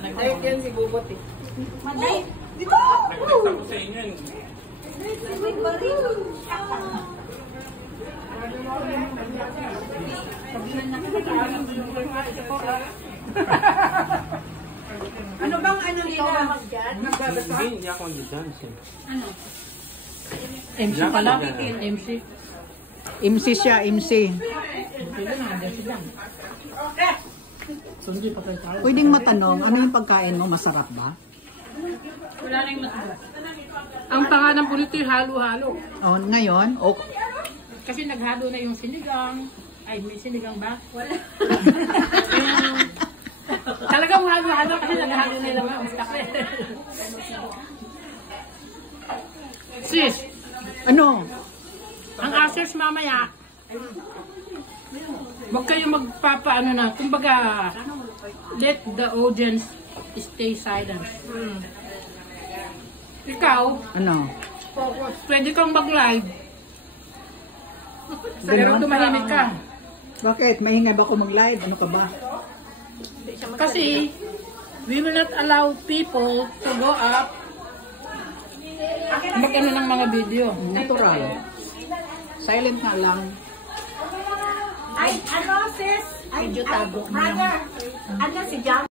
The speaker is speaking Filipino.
Nag-diet yan si Bubot eh. Maday. Dito! Nagtagta ko sa inyo eh. May baril. Ano bang ano nila? Hindi ako mag-dance eh. Ano? MC pala. MC. MC siya, MC. Sundi pa kayo tayo. Pwedeng matanong, ano yung pagkain mo? Masarap ba? Wala nang masarap. Ang pangalan po nito yung halo-halo. Oh, ngayon? O, Kasi naghalo na yung sinigang. Ay, may sinigang ba? Wala. Talagang halo-halo kasi naghalo na lang ang stakle. Sis, ano? ang answers mamaya, huwag kayo magpapaano na. Kumbaga, let the audience stay silent. Ikaw, Ano? pwede kang mag-live. Pero tumahimik ka. Bakit? Maingay ba ako mag-live? Ano ka ba? Kasi, we will not allow people to go up mag-ano ng mga video. Natural. Silent nga lang. Ay, ano sis? Ay, Medyo tago na. brother. Ano si John?